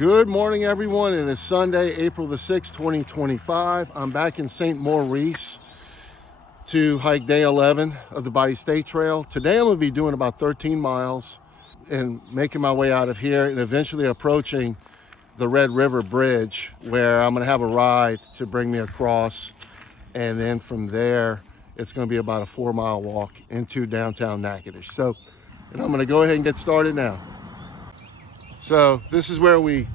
Good morning, everyone. It is Sunday, April the 6th, 2025. I'm back in St. Maurice to hike day 11 of the Bayou State Trail. Today I'm going to be doing about 13 miles and making my way out of here and eventually approaching the Red River Bridge, where I'm going to have a ride to bring me across. And then from there, it's going to be about a 4-mile walk into downtown Natchitoches. And I'm going to go ahead and get started now. So this is where we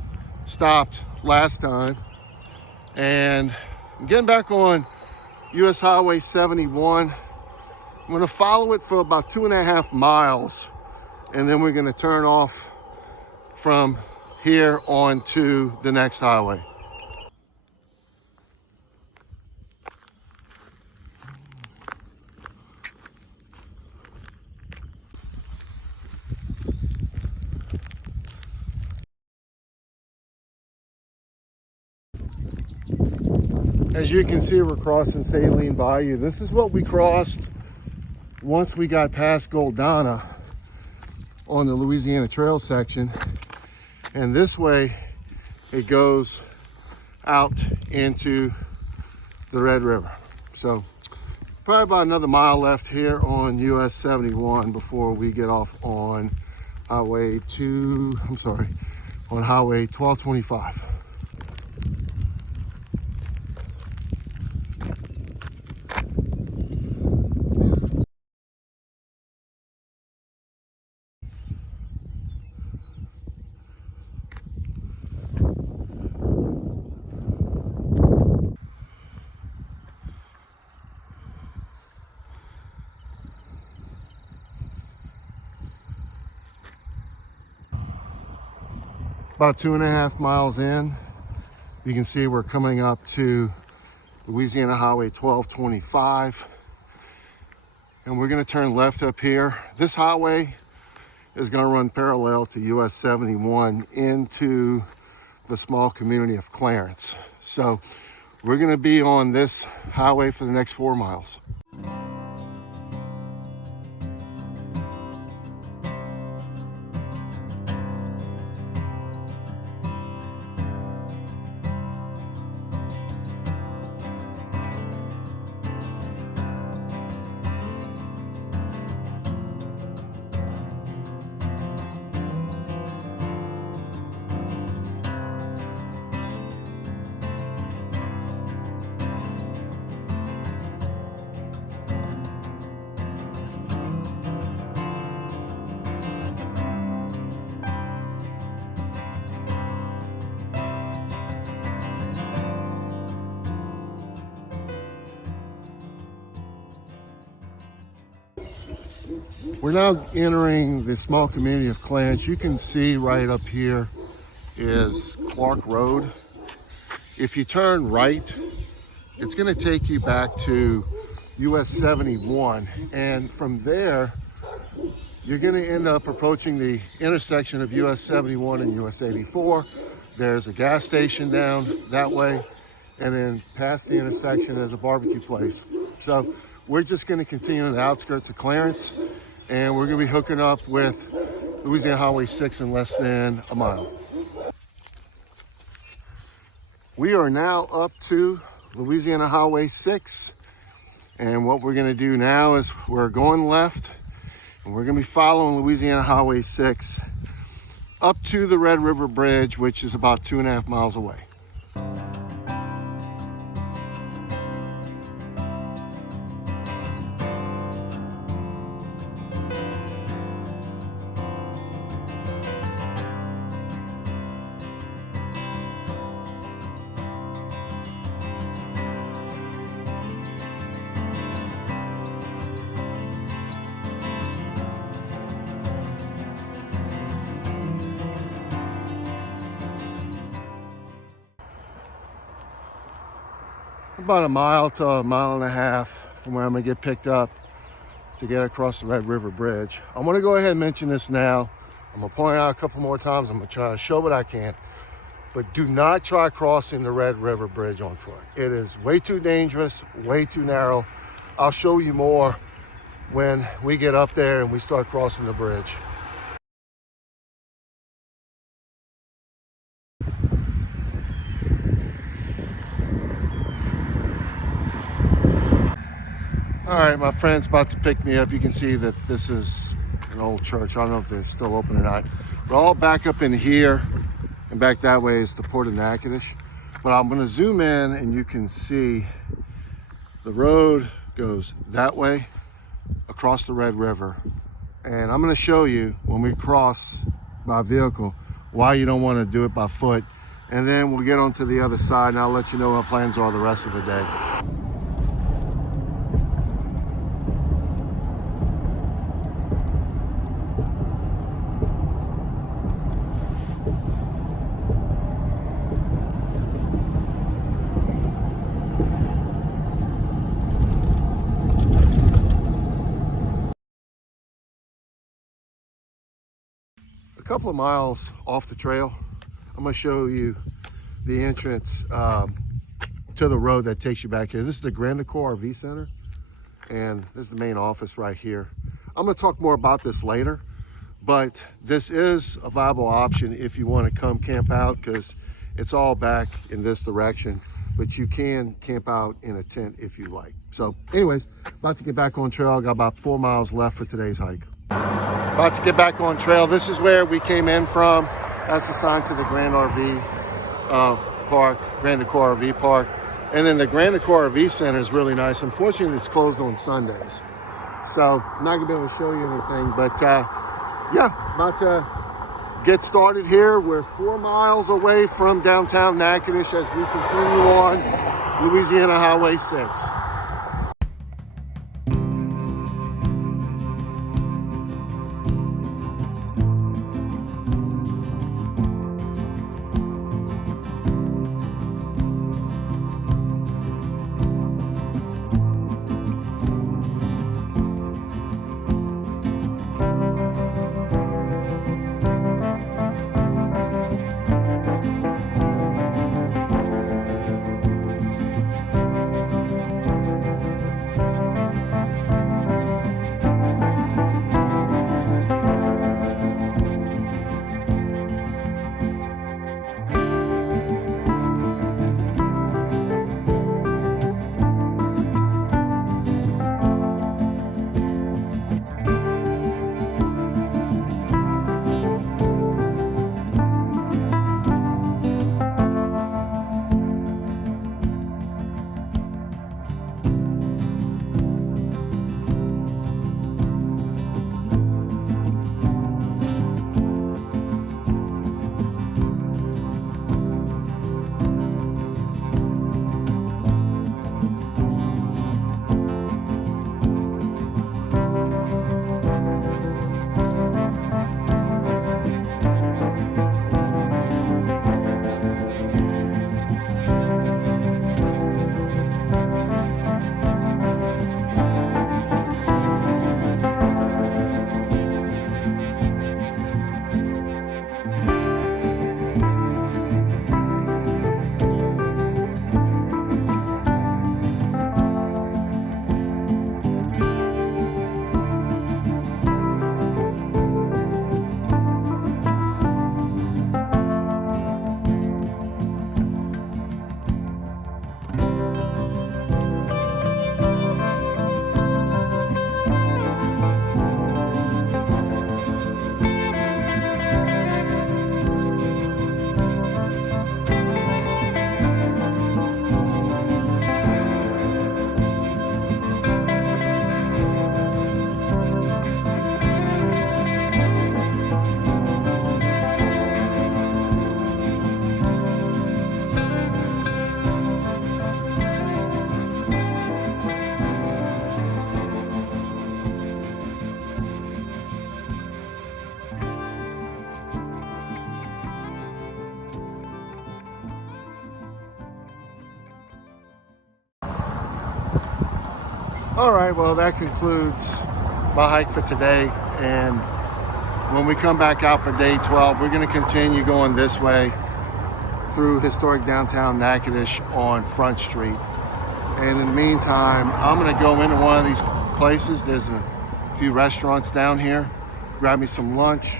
stopped last time, and I'm getting back on US Highway 71. I'm going to follow it for about 2.5 miles, and then we're going to turn off from here onto the next highway. As you can see, we're crossing Saline Bayou. This is what we crossed once we got past Goldana on the Louisiana Trail section. And this way it goes out into the Red River. So probably about another mile left here on US 71 before we get off on Highway 1225. About 2.5 miles in, you can see we're coming up to Louisiana Highway 1225, and we're going to turn left up here. This highway is going to run parallel to US 71 into the small community of Clarence. So we're going to be on this highway for the next 4 miles. We're now entering the small community of Clarence. You can see right up here is Clark Road. If you turn right, it's going to take you back to US 71. And from there, you're going to end up approaching the intersection of US 71 and US 84. There's a gas station down that way. And then past the intersection, there's a barbecue place. So we're just going to continue on the outskirts of Clarence, and we're going to be hooking up with Louisiana Highway 6 in less than a mile. We are now up to Louisiana Highway 6, and what we're going to do now is we're going left, and we're going to be following Louisiana Highway 6 up to the Red River Bridge, which is about 2.5 miles away. About a mile to a mile and a half from where I'm gonna get picked up to get across the Red River Bridge. I'm gonna go ahead and mention this now. I'm gonna point it out a couple more times. I'm gonna try to show what I can, but do not try crossing the Red River Bridge on foot. It is way too dangerous, way too narrow. I'll show you more when we get up there and we start crossing the bridge. All right, my friend's about to pick me up. You can see that this is an old church. I don't know if they're still open or not. We're all back up in here, and back that way is the Port of Natchitoches. But I'm gonna zoom in and you can see the road goes that way across the Red River. And I'm gonna show you when we cross by vehicle why you don't wanna do it by foot. And then we'll get onto the other side and I'll let you know what plans are the rest of the day. A couple of miles off the trail, I'm gonna show you the entrance to the road that takes you back here. This is the Grand Decor RV Center, and this is the main office right here. I'm gonna talk more about this later, but this is a viable option if you wanna come camp out, because it's all back in this direction, but you can camp out in a tent if you like. So anyways, about to get back on trail. I got about 4 miles left for today's hike. About to get back on trail. This is where we came in from. That's assigned to the Grand RV Park, Grand Decor RV Park. And then the Grand Decor RV Center is really nice. Unfortunately, it's closed on Sundays. So I'm not gonna be able to show you anything, but yeah, about to get started here. We're 4 miles away from downtown Natchitoches as we continue on Louisiana Highway 6. All right, well, that concludes my hike for today. And when we come back out for day 12, we're gonna continue going this way through historic downtown Natchitoches on Front Street. And in the meantime, I'm gonna go into one of these places. There's a few restaurants down here, grab me some lunch.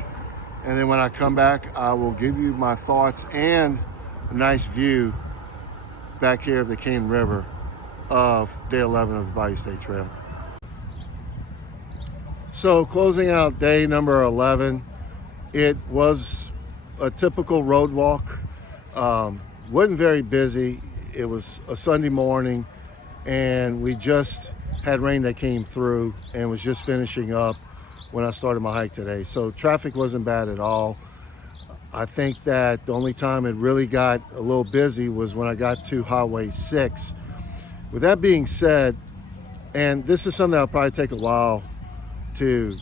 And then when I come back, I will give you my thoughts and a nice view back here of the Cane River of day 11 of the Bayou State Trail. So closing out day number 11, it was a typical road walk. Wasn't very busy. It was a Sunday morning, and we just had rain that came through and was just finishing up when I started my hike today. So traffic wasn't bad at all. I think that the only time it really got a little busy was when I got to Highway 6. With that being said, and this is something that'll probably take a while to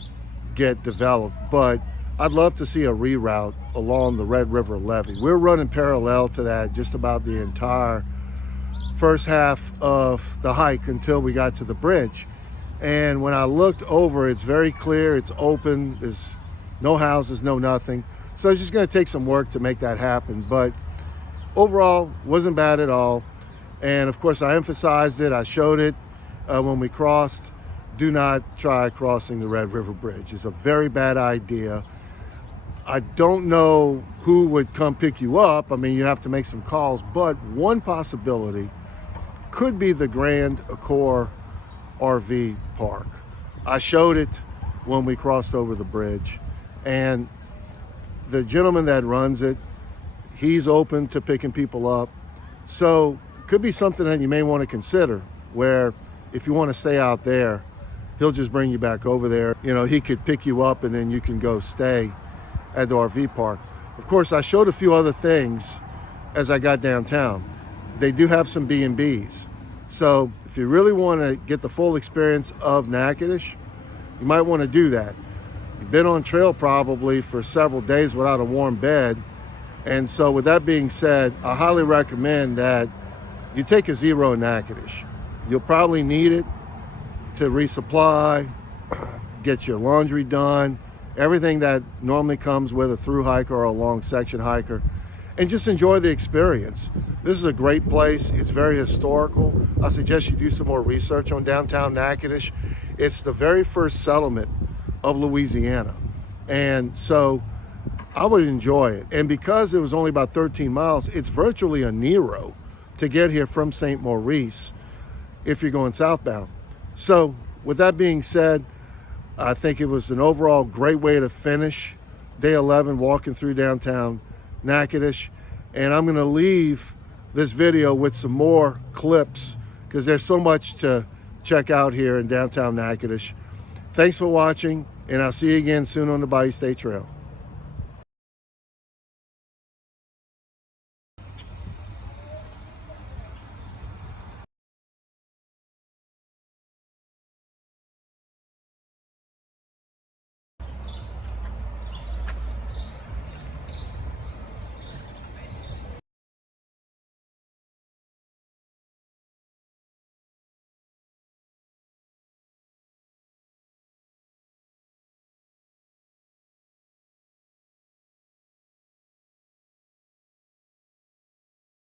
get developed, but I'd love to see a reroute along the Red River Levee. We're running parallel to that just about the entire first half of the hike until we got to the bridge. And when I looked over, it's very clear, it's open, there's no houses, no nothing. So it's just gonna take some work to make that happen. But overall, wasn't bad at all. And of course, I emphasized it, I showed it when we crossed. Do not try crossing the Red River Bridge. It's a very bad idea. I don't know who would come pick you up. I mean, you have to make some calls, but one possibility could be the Grand Accor RV park. I showed it when we crossed over the bridge, and the gentleman that runs it, he's open to picking people up. So it could be something that you may want to consider, where if you want to stay out there, he'll just bring you back over there. You know, he could pick you up and then you can go stay at the RV park. Of course, I showed a few other things as I got downtown. They do have some B&Bs. So if you really want to get the full experience of Natchitoches, you might want to do that. You've been on trail probably for several days without a warm bed. And so with that being said, I highly recommend that you take a zero in Natchitoches. You'll probably need it to resupply, get your laundry done, everything that normally comes with a through hiker or a long section hiker, and just enjoy the experience. This is a great place. It's very historical. I suggest you do some more research on downtown Natchitoches. It's the very first settlement of Louisiana. And so I would enjoy it. And because it was only about 13 miles, it's virtually a Nero to get here from St. Maurice if you're going southbound. So with that being said, I think it was an overall great way to finish day 11 walking through downtown Natchitoches. And I'm going to leave this video with some more clips because there's so much to check out here in downtown Natchitoches. Thanks for watching, and I'll see you again soon on the Bayou State Trail.